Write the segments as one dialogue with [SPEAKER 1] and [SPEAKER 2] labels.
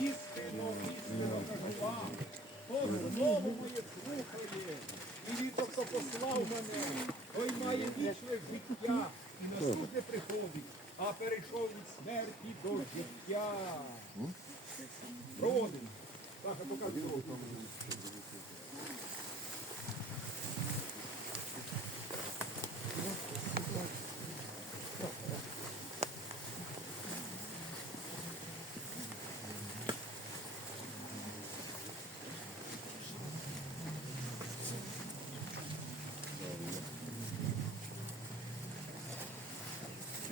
[SPEAKER 1] Істину кажу вам, хто знову моє слухає, і від хто послав мене, той має вічне життя, і на суд не приходить, а перейшов від смерті до життя. Родин. Так, а покажи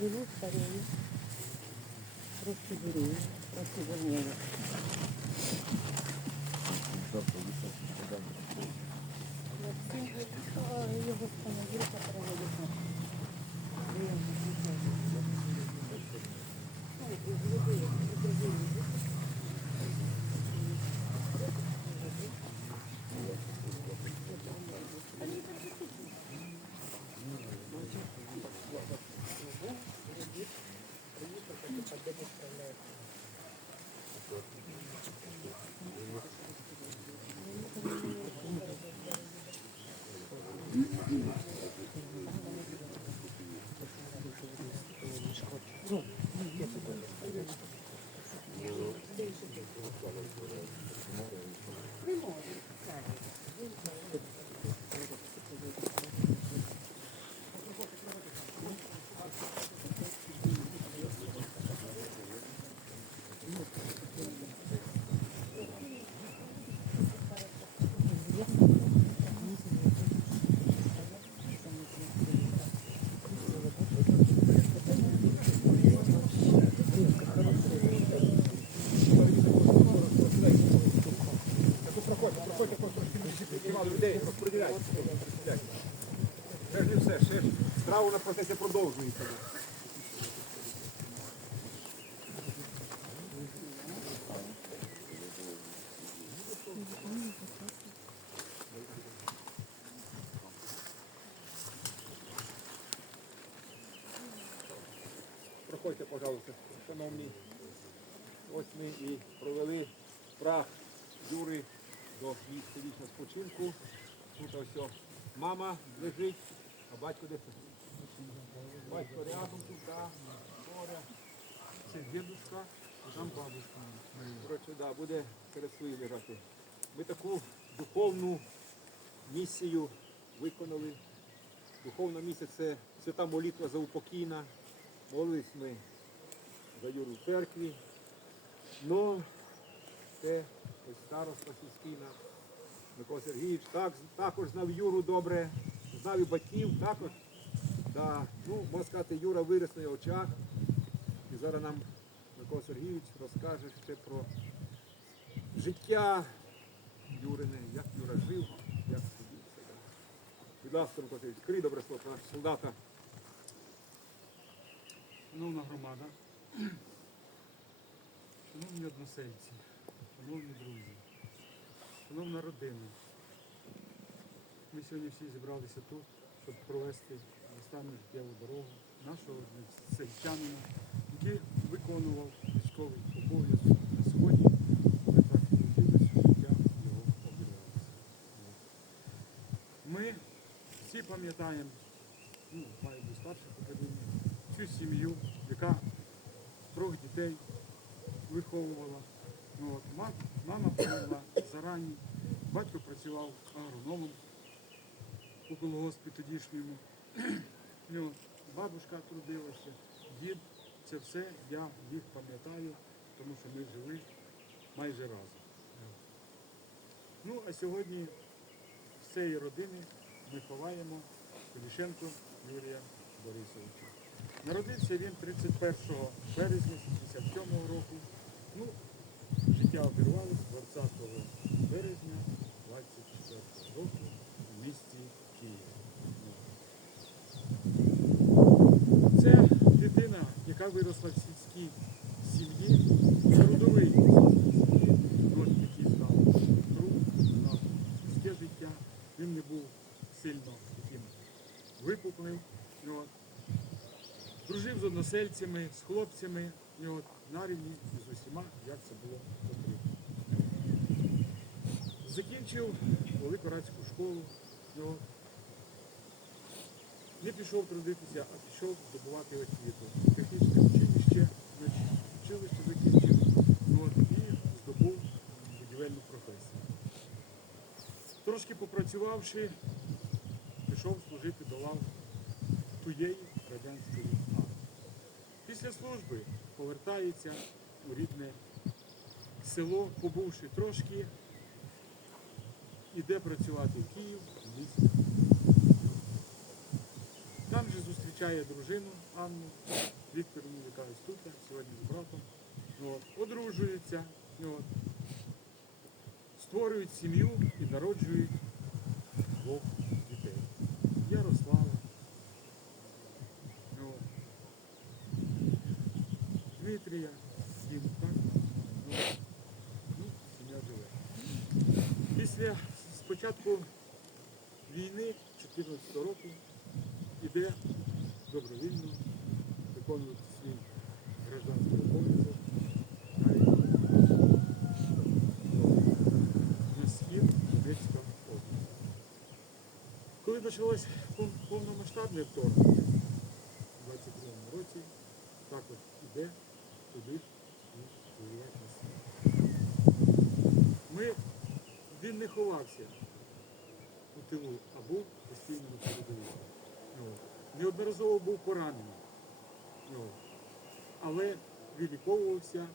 [SPEAKER 1] живу,
[SPEAKER 2] старею. Просто беру. Спасибо, мне. Его установил, который едет. На
[SPEAKER 1] Проходьте, не все, ще ж справа на процесі продовжується. Проходьте, пожалуйста, шановні. Ось ми і провели прах Юри до місця вічного спочинку. Тут ось мама лежить, батько де? Батько рядом тут, поряд. Це дідушка, там бабушка. Коротше, да, буде серед своїх лежати. Ми таку духовну місію виконали. Духовна місія це свята молитва за упокійна. Молились ми за Юру в церкві. Ну, це ось староста сільський Микола Сергійович так, також знав Юру добре, знав і батьків також. Да. Ну, можна сказати, Юра виріс на очах. І зараз нам Микола Сергійович розкаже ще про життя Юрине, як Юра жив, як себе. Будь ласка, Микола Сергійович, крий добре слово про солдата.
[SPEAKER 3] Шановна громада, шановні односельці, шановні друзі, шановна родина, ми сьогодні всі зібралися тут, щоб провести останню життєву дорогу нашого сельчанина, який виконував військовий обов'язок на сході, ми що життя його обірвалося. Ми всі пам'ятаємо, ну, має бути старше покоління, цю сім'ю, яка трьох дітей виховувала. Ну, от, мама померла зарані, батько працював агрономом у колгоспі тодішньому. Ну, от, бабушка трудилася, дід, це все я їх пам'ятаю, тому що ми жили майже разом. Ну, а сьогодні з цієї родини ми ховаємо Полішенко Юрія Борисовича. Народився він 31 березня 67 року. Ну, життя обірвалося 20 березня 24 року в місті Києві. Це дитина, яка виросла в сільській сім'ї, трудовий роль такий став труд, на сільське життя. Він не був сильно таким випуклим. Дружив з односельцями, з хлопцями, і от, на рівні з усіма, як це було потрібно. Закінчив Великорадську школу. і от, не пішов трудитися, а пішов здобувати освіту. Технічне училище, училище закінчив ну, і здобув будівельну професію. Трошки попрацювавши, пішов служити до лав тієї радянської армії. Після служби повертається у рідне село, побувши трошки, іде працювати в Київ, в місті. Там же зустрічає дружину Анну Вікторівну, яка ось тут, сьогодні з братом. От, одружуються, от, створюють сім'ю і народжують двох дітей. Ярослава. От, Дмитрія, Діму, так? Ну, сім'я живе. Після спочатку війни 14 року іде добровільно виконувати свій гражданський обов'язок на схід Донецька область. Коли почалось повномасштабне вторгнення у 22 році, також іде туди і воювати на схід. Він не ховався у тилу, а був постійно на передовій. Ну, Неодноразово був поранений. Ну, але виліковувався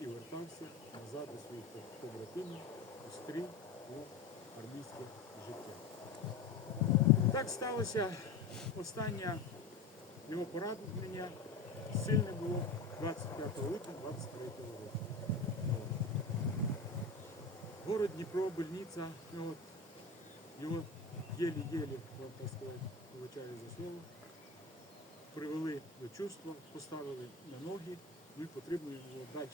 [SPEAKER 3] і вертався назад до своїх побратимів у у армійське життя. Так сталося останнє його поранення сильне було 25 липня 23 року. Ну, Город Дніпро, больниця, ну, от, його єлі-єлі, вам так сказати, вибачаю за слово, привели до чувства, поставили на ноги, ну і потрібно було далі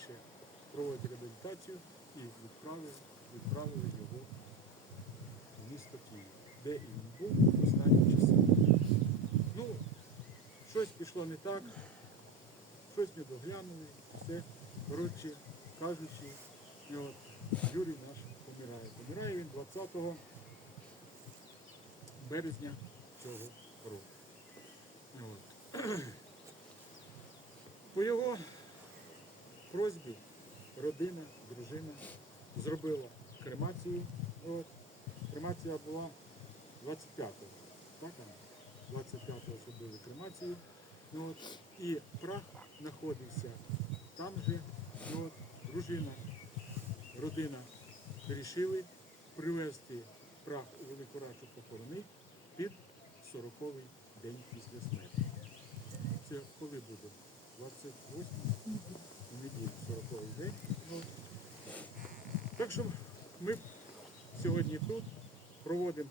[SPEAKER 3] проводити реабілітацію і відправили, відправили його в місто Київ, де і він був в останні часи. Ну, щось пішло не так, щось не доглянули, все, коротше кажучи, от Юрій наш помирає. Помирає він 20 березня цього року. От. По його просьбі родина, дружина зробила кремацію. От. Кремація була 25-го. Так, 25-го зробили кремацію. От. І прах знаходився там же. От. Дружина, родина вирішили привезти прах у Великорачу похорони під 40-й день після смерті. Це коли буде? 28 неділю 40-й день. Ну, Так що ми сьогодні тут проводимо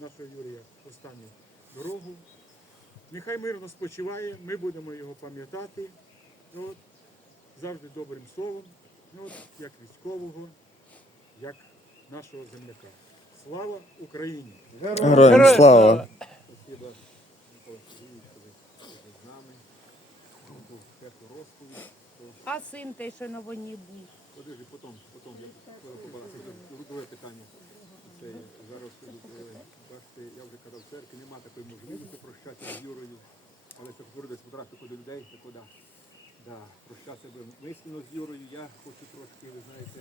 [SPEAKER 3] нашого Юрія останню дорогу. Нехай мирно спочиває, ми будемо його пам'ятати. От, завжди добрим словом, от, як військового, як нашого земляка. Слава Україні!
[SPEAKER 4] Героям слава!
[SPEAKER 2] А син той, що на війні був.
[SPEAKER 1] Подожди, потім, потім я побачив. Друге питання. Це зараз е, бачите, я вже казав, в церкві немає такої можливості прощатися з Юрою. Але це говорю потрапити до людей, так куди. Да, прощатися би мислено з Юрою. Я хочу трошки, ви знаєте,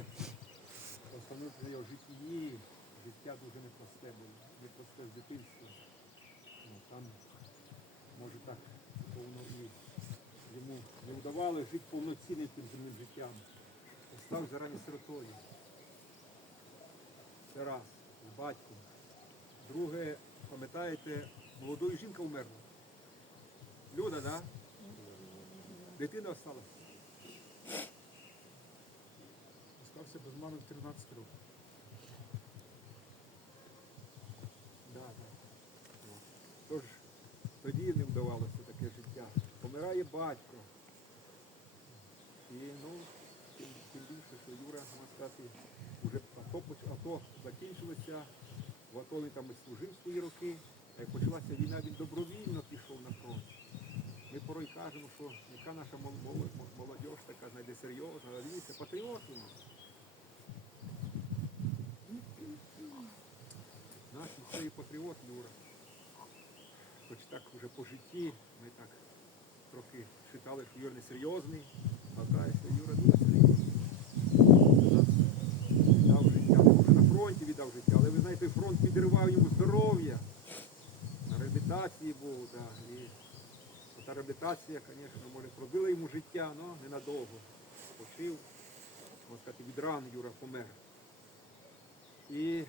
[SPEAKER 1] остановити його в житті. Життя дуже непросте було, непросте з дитинства. Ну, там, може так, повно і йому не вдавали жити повноцінним тим земним життям. Став зарані сиротою. Це раз, з батьком. Друге, пам'ятаєте, молодою жінка вмерла. Люда, да? Дитина осталась.
[SPEAKER 3] Остався без мами в 13 років.
[SPEAKER 1] Да, да. О. Тож тоді не вдавалося таке життя. Помирає батько. І ну, тим, тим більше, що Юра, можна сказати, вже АТО, АТО закінчилося, в АТО він там і служив свої роки. А як почалася війна, він добровільно пішов на фронт. Ми порой кажемо, що яка наша мол- молодь, така знайде серйозна, але дивіться, патріоти у нас. Наш цей патріот Юра. Хоч так вже по житті ми так трохи читали, що Юра не серйозний, а оказується, Юра дуже серйозний. Віддав життя, може на фронті віддав життя, але ви знаєте, фронт підривав йому здоров'я. На реабілітації був, да, і та реабілітація, звісно, може, пробила йому життя, але ненадовго. Почив, можна сказати, від ран Юра помер. І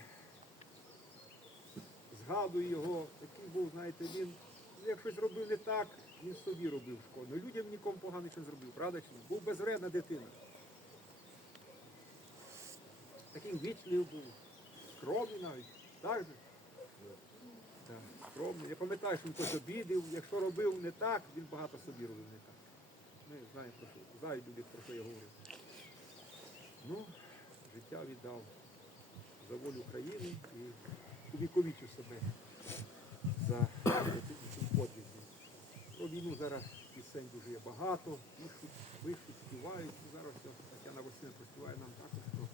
[SPEAKER 1] згадую його, такий був, знаєте, він, ну, як щось робив не так, він собі робив шкоду. Ну, людям нікому погано нічого не зробив, правда чи ні? Був безвредна дитина. Такий вічливий був, скромний навіть, так же? Так, скромний. Я пам'ятаю, що він хтось обідав, якщо робив не так, він багато собі робив не так. Ми знаємо, про що, знають люди, про що я говорю. Ну, життя віддав за волю України і увіковічив себе за цим подвигом. Про війну зараз пісень дуже є багато, пишуть, співають. Зараз ось Тетяна Васильівна проспіває нам також про,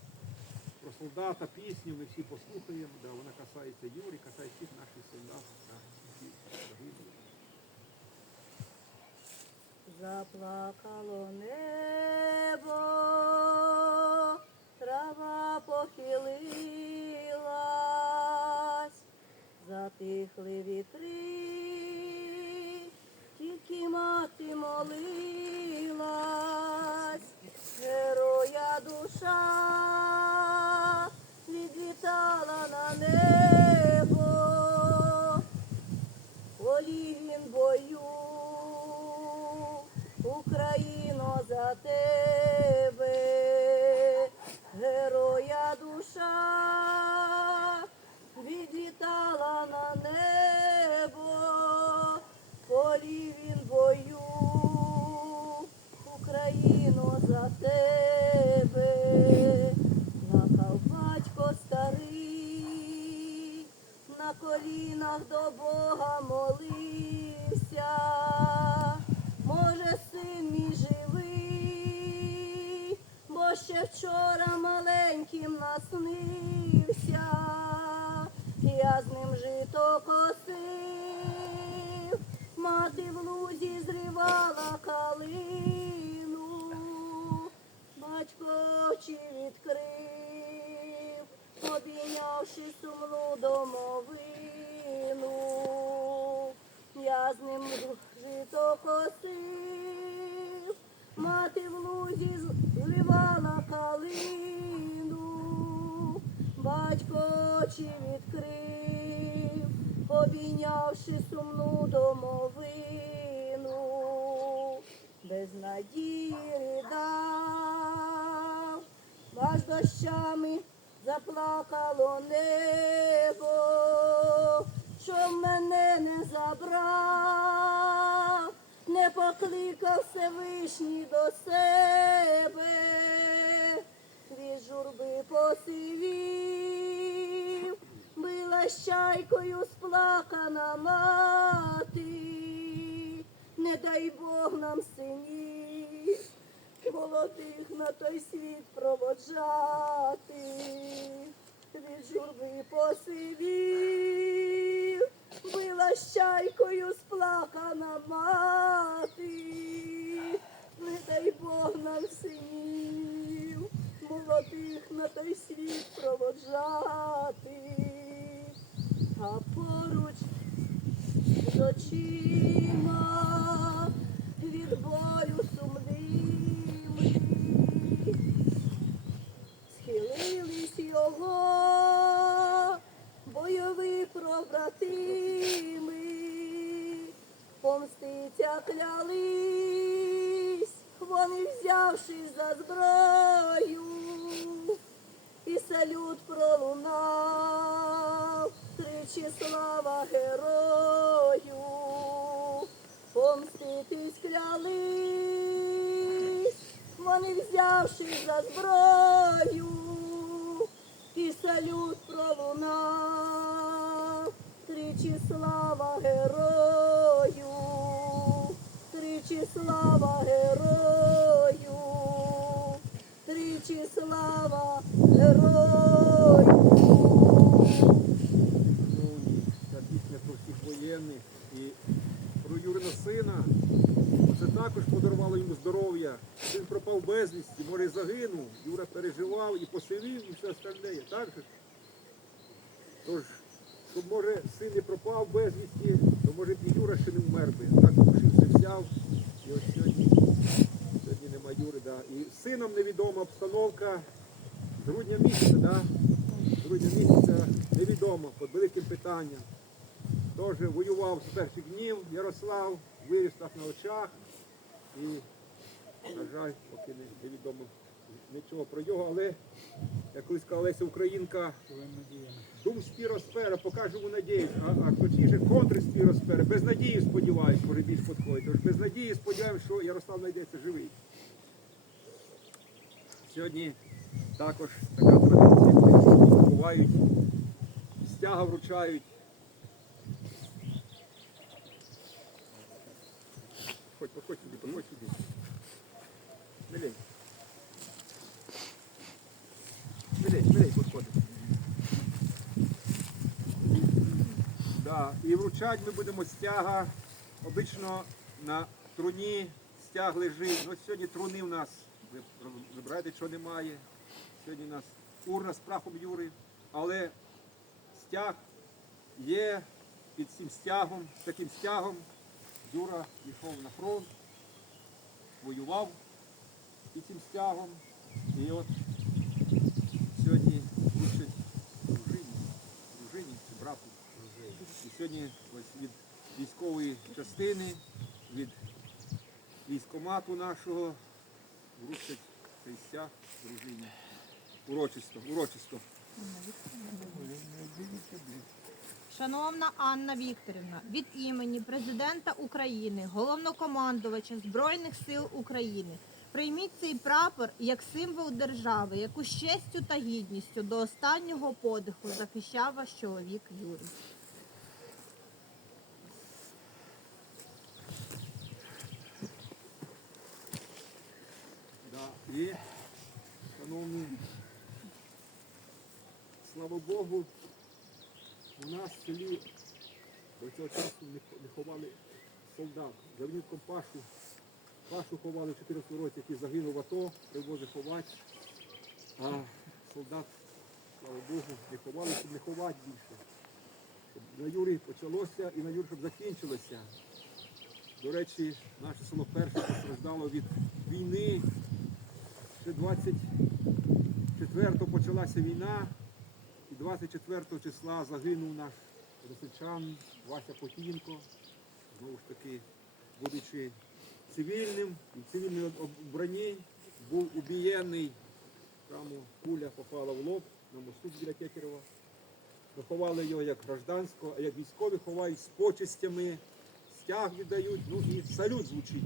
[SPEAKER 1] про солдата, пісню, ми всі послухаємо. Да, вона касається Юрі, касається всіх наших солдатів, да, які загинули.
[SPEAKER 5] Заплакало небо, трава похилилась, затихли вітри, тільки мати молилась, героя душа ще вчора маленьким наснився, я з ним жито косив, мати в лузі зривала калину, батько очі відкрив, обійнявши сумну домовину, я з ним жито косив, мати в лузі зливала калину, батько очі відкрив, обійнявши сумну домовину, без надії ридав, аж дощами заплакало небо, що мене не забрав, покликав Всевишній до себе, від журби посивів, била щайкою сплакана мати, не дай Бог нам синів молодих на той світ проводжати, від журби посивів, била щайкою сплакана мати, не дай Бог нам синів, молодих на той світ проводжати, а поруч з очима від болю сумними, схилились його бойові побратими, помститься клялись, вони взявшись за зброю, і салют пролунав, тричі слава герою, помститись клялись, вони взявшись за зброю, і салют пролунав, тричі слава герою, слава герою, тричі слава герою.
[SPEAKER 1] Шановні, ця пісня про всіх воєнних і про Юрина сина. Це також подарувало йому здоров'я. Він пропав безвісті, може загинув. Юра переживав і посивів, і все остальне. Так же? Тож, щоб може син не пропав безвісті, то може і Юра ще не вмер би. Так душився взяв. І сьогодні, нема Юри, да. І сином невідома обстановка. З грудня місяця, да? З грудня місяця невідомо, під великим питанням. Теж воював з перших днів Ярослав, виріс так на очах. І, на жаль, поки не, невідомо нічого про його, але колись сказала Леся Українка, дум спіроспера, покажемо надію, а, а точніше контр спіроспера, без надії сподіваюсь, може більш підходить. Тож без надії сподіваємось, що Ярослав знайдеться живий. Сьогодні також така традиція, коли бувають, стяга вручають. Хоть, подходь сюди, подходь сюди. Не лень. Не лень, не лень, подходи. Да. І вручати ми будемо стяга. Обично на труні стяг лежить. Ну, сьогодні труни в нас. Ви вибираєте, що немає. Сьогодні у нас урна з прахом Юри. Але стяг є під цим стягом, з таким стягом. Юра йшов на фронт, воював під цим стягом. І от сьогодні вручать дружині, дружині чи брату. І сьогодні ось від військової частини, від військомату нашого вручать цей стяг дружині. Урочисто, урочисто.
[SPEAKER 6] Шановна Анна Вікторівна, від імені президента України, головнокомандувача Збройних сил України, прийміть цей прапор як символ держави, яку з честю та гідністю до останнього подиху захищав ваш чоловік Юрій.
[SPEAKER 1] Да. І, шановні, слава Богу, у нас в селі до цього часу не ховали солдат. За внітком Пашу. Пашу ховали в 14 році, який загинув в АТО, привозив ховати. А солдат, слава Богу, не ховали, щоб не ховати більше. Щоб на Юрі почалося і на Юрі, щоб закінчилося. До речі, наше село перше постраждало від війни. Ще 24-го почалася війна, і 24 числа загинув наш росичан Вася Потінко. Знову ж таки, будучи цивільним, в цивільній обранні, був убієнний. Прямо куля попала в лоб на мосту біля Кекерева. Виховали його як гражданського, а як військові ховають з почестями, стяг віддають, ну і салют звучить.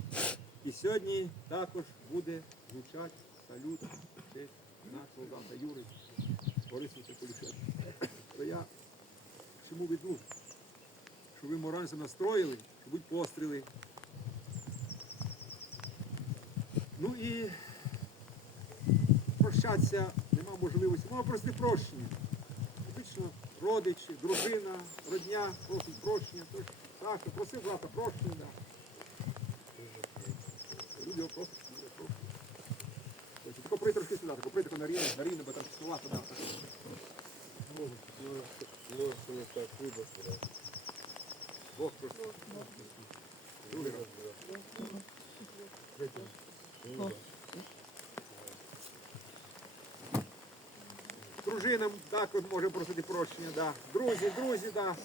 [SPEAKER 1] І сьогодні також буде звучати салют честь нашого солдата Юри Борисовича Полішенка. То я чому веду? Що ви морально настроїли, що будуть постріли. Ну і прощатися нема можливості. Можна просити прощення. Обично родичі, дружина, родня просить прощення. Тож, так, просив брата прощення. Люди його просять, люди його просять. Тобто, трошки сюди, тільки прийти на рівно, на рівно, бо там тяжковато, да. Бог просто. Другий раз. Третій раз. Дружина також може просити прощення, да. Друзі, друзі, да.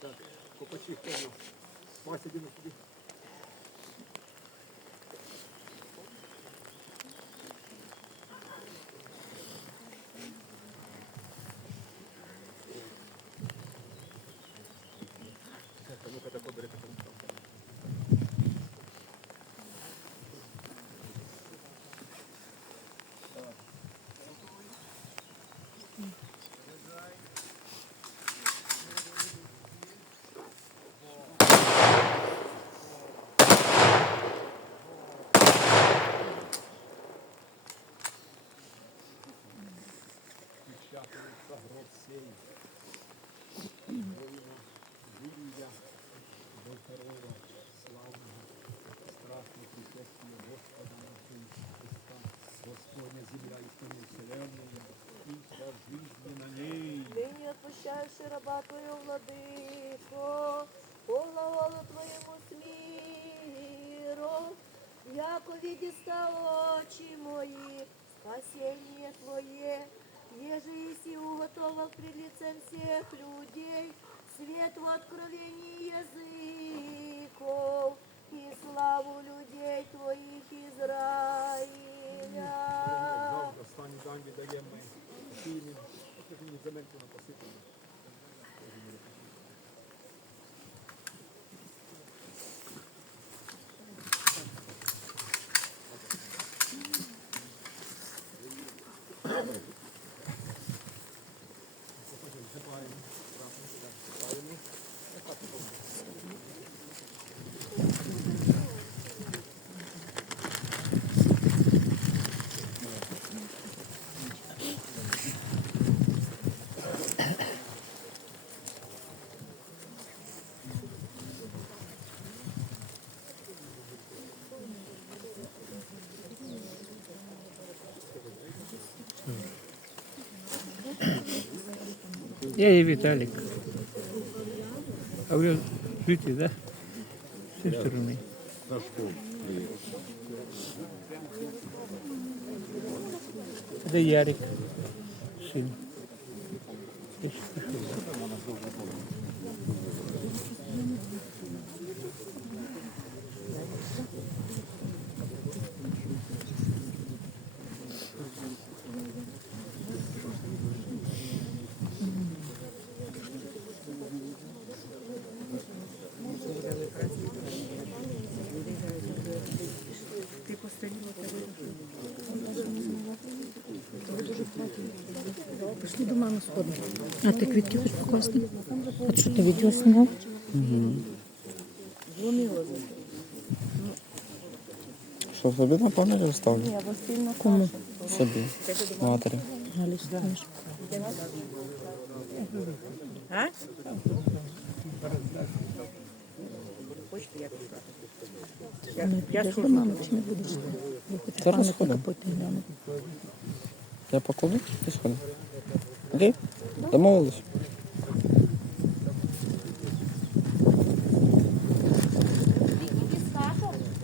[SPEAKER 1] Так, копачи, Мася, діду сюди.
[SPEAKER 5] Нині отпущаєш раба Твою, владико, глаголу Твоєму смиру, яко видиста очі мої, спасение Твоє, еже иси уготовал пред лицем всех людей, свет в откровении языков и славу людей Твоих
[SPEAKER 7] Я и Виталик. А вы житель, да? С той стороны. Это Ярик. Сын.
[SPEAKER 8] Пішли до мами сходимо. А ти квітки хоч покласти? От що ти відео зняв?
[SPEAKER 4] Що собі на пам'ять оставлю?
[SPEAKER 8] Кому?
[SPEAKER 4] Собі. Матері.
[SPEAKER 8] Галі, знаєш. Ну, підеш до мами, чи не будеш?
[SPEAKER 4] Зараз сходимо. Я покладу і сходимо. Ok? Tamo.